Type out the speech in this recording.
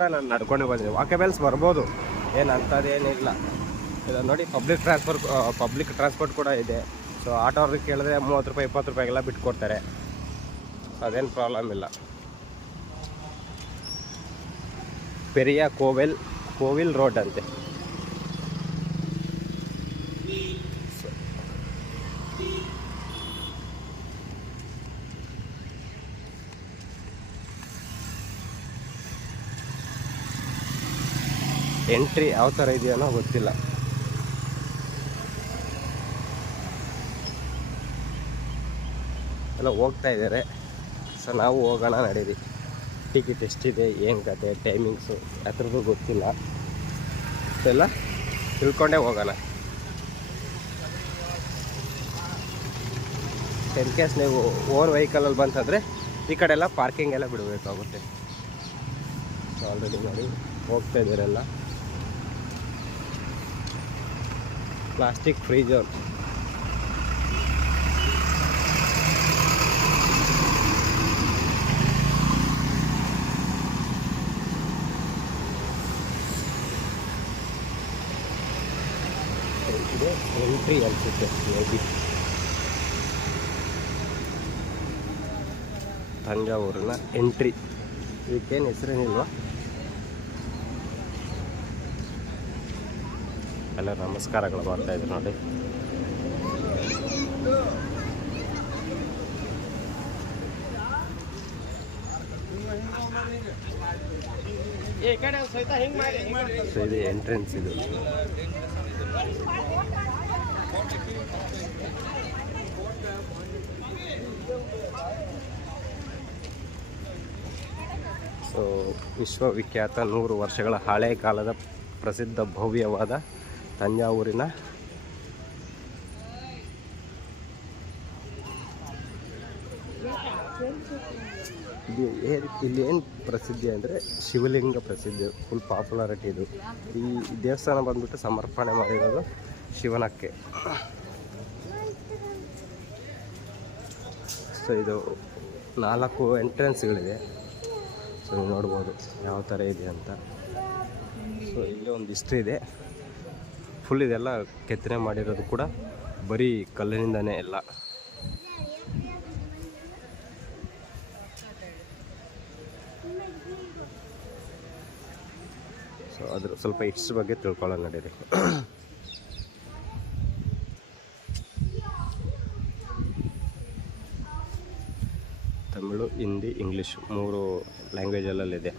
ನಾನು ನಡ್ಕೊಂಡೆ ಬಂದಿದ್ದೀನಿ. ವಾಕೇಬಲ್ಸ್ ಬರ್ಬೋದು, ಏನು ಅಂಥದ್ದೇನಿಲ್ಲ. ಇದು ನೋಡಿ ಪಬ್ಲಿಕ್ ಟ್ರಾನ್ಸ್ಪೋರ್ಟ್ ಕೂಡ ಇದೆ. ಸೊ ಆಟೋವ್ರಿಗೆ ಕೇಳಿದ್ರೆ 30 ರೂಪಾಯಿ 20 ರೂಪಾಯಿಗೆಲ್ಲ ಬಿಟ್ಕೊಡ್ತಾರೆ. ಅದೇನು ಪ್ರಾಬ್ಲಮ್ ಇಲ್ಲ. ಪೆರಿಯ ಕೋವಿಲ್ ರೋಡ್ ಅಂತೆ. ಎಂಟ್ರಿ ಯಾವ ಥರ ಇದೆಯೋ ಗೊತ್ತಿಲ್ಲ. ಎಲ್ಲ ಹೋಗ್ತಾ ಇದ್ದಾರೆ. ಸೊ ನಾವು ಹೋಗೋಣ ನಡೀರಿ. ಟಿಕೆಟ್ ಎಷ್ಟಿದೆ, ಏನು ಕತೆ, ಟೈಮಿಂಗ್ಸು ಅದ್ರದ್ದು ಗೊತ್ತಿಲ್ಲ. ಎಲ್ಲ ತಿಳ್ಕೊಂಡೇ ಹೋಗೋಣ. ಇನ್ ಕೇಸ್ ನೀವು ಓನ್ ವೆಹಿಕಲಲ್ಲಿ ಬಂತಂದರೆ ಈ ಕಡೆ ಎಲ್ಲ ಪಾರ್ಕಿಂಗ್ ಎಲ್ಲ ಬಿಡಬೇಕಾಗುತ್ತೆ. ಸೊ ಆಲ್ರೆಡಿ ನೋಡಿ ಹೋಗ್ತಾ ಇದ್ದೀರೆಲ್ಲ. Plastic free zone. ಇದೆ ಎಂಟ್ರಿ ಅನಿಸುತ್ತೆ ಮೇಬಿ. ತಂಜಾವೂರಿನ ಎಂಟ್ರಿ. ಇದಕ್ಕೇನು ಹೆಸರೇನಿಲ್ವಾ? ಎಲ್ಲ ನಮಸ್ಕಾರಗಳು ಮಾಡ್ತಾಯಿದ್ರು ನೋಡಿ. ಸೊ ಇದು ಎಂಟ್ರೆನ್ಸ್. ಇದು ಸೊ ವಿಶ್ವವಿಖ್ಯಾತ 100 ವರ್ಷಗಳ ಹಳೆ ಕಾಲದ ಪ್ರಸಿದ್ಧ ಭವ್ಯವಾದ ತಂಜಾವೂರಿನ ಇಲ್ಲಿ ಏನು ಪ್ರಸಿದ್ಧಿ ಅಂದರೆ ಶಿವಲಿಂಗ ಪ್ರಸಿದ್ಧಿ, ಫುಲ್ ಪಾಪ್ಯುಲಾರಿಟಿ. ಇದು ಈ ದೇವಸ್ಥಾನ ಬಂದ್ಬಿಟ್ಟು ಸಮರ್ಪಣೆ ಮಾಡಿರೋದು ಶಿವನಕ್ಕೆ. ಸೊ ಇದು 4 ಎಂಟ್ರೆನ್ಸ್ಗಳಿದೆ. ಸೊ ನೀವು ನೋಡ್ಬೋದು ಯಾವ ಥರ ಇದೆ ಅಂತ. ಸೊ ಇಲ್ಲಿ ಒಂದು ಹಿಸ್ಟ್ರಿ ಇದೆ. ಫುಲ್ ಇದೆಲ್ಲ ಕೆತ್ತನೆ ಮಾಡಿರೋದು ಕೂಡ ಬರೀ ಕಲ್ಲಿನಿಂದನೇ ಎಲ್ಲ. ಸೊ ಅದ್ರ ಸ್ವಲ್ಪ ಹಿಸ್ಟ್ರಿ ಬಗ್ಗೆ ತಿಳ್ಕೊಳ್ಳೋಣ ನಡೀರಿ. ತಮಿಳು, ಹಿಂದಿ, ಇಂಗ್ಲೀಷ್ 3 ಲ್ಯಾಂಗ್ವೇಜಲ್ಲಲ್ಲಿದೆ.